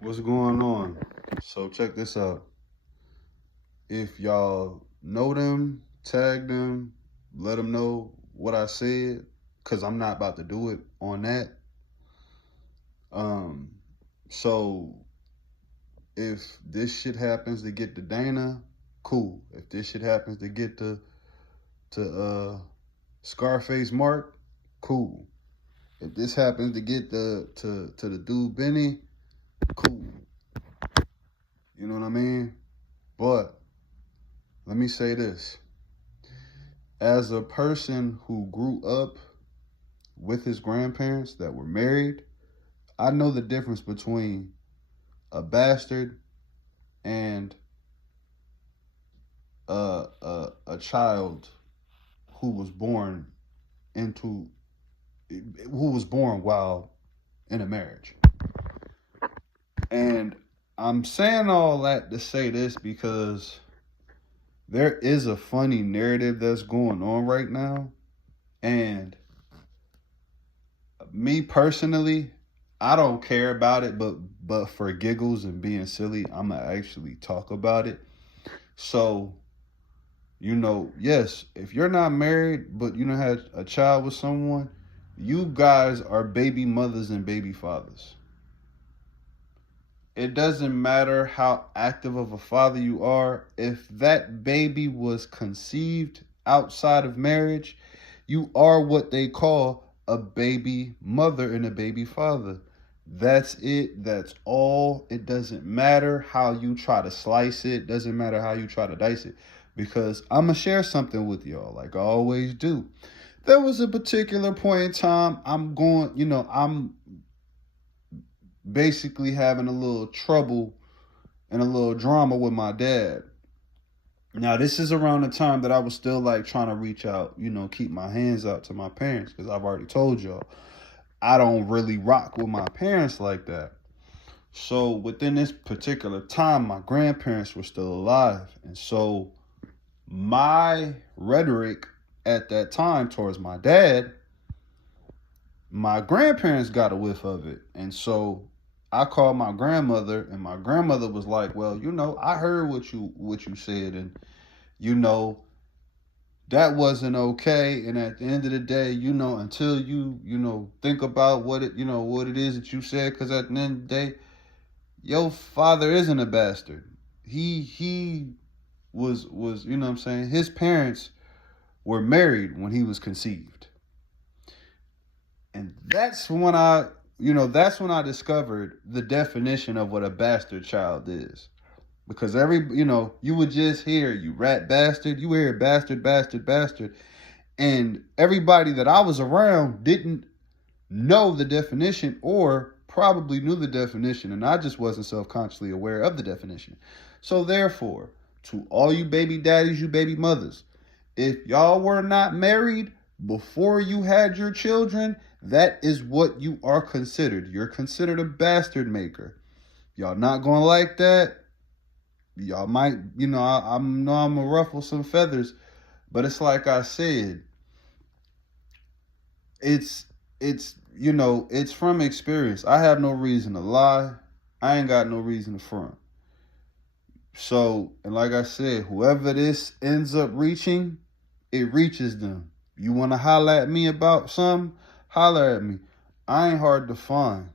What's going on? So check this out. If y'all know them, tag them, let them know what I said, cause I'm not about to do it on that. Um, so if this shit happens to get to Dana, cool. If this shit happens to get to Scarface Mark, cool. If this happens to get to the dude Benny, cool. You know what I mean? But let me say this. As a person who grew up with his grandparents that were married, I know the difference between a bastard and a child who was born into who was born while in a marriage. And I'm saying all that to say this because there is a funny narrative that's going on right now. And me personally, I don't care about it, but for giggles and being silly, I'ma actually talk about it. So, yes, if you're not married, but had a child with someone, you guys are baby mothers and baby fathers. It doesn't matter how active of a father you are. If that baby was conceived outside of marriage, you are what they call a baby mother and a baby father. That's it. That's all. It doesn't matter how you try to slice it. Doesn't matter how you try to dice it. Because I'm going to share something with y'all like I always do. There was a particular point in time I'm basically having a little trouble and a little drama with my dad. Now, this is around the time that I was still like trying to reach out, keep my hands out to my parents because I've already told y'all I don't really rock with my parents like that. So, within this particular time, my grandparents were still alive. And so, my rhetoric at that time towards my dad, my grandparents got a whiff of it. And so, I called my grandmother, and my grandmother was like, "Well, I heard what you said, and you know that wasn't okay. And at the end of the day, until you think about what it is that you said, because at the end of the day, your father isn't a bastard. He was what I'm saying. His parents were married when he was conceived, and that's when I discovered the definition of what a bastard child is. Because you would just hear you rat bastard, you hear bastard, bastard, bastard. And everybody that I was around didn't know the definition or probably knew the definition. And I just wasn't self-consciously aware of the definition. So therefore, to all you baby daddies, you baby mothers, if y'all were not married before you had your children, that is what you are considered. You're considered a bastard maker. Y'all not gonna like that. Y'all might, I know I'm gonna ruffle some feathers, but it's like I said, it's from experience. I have no reason to lie. I ain't got no reason to front. So, and like I said, whoever this ends up reaching, it reaches them. You want to holler at me about something? Holler at me. I ain't hard to find.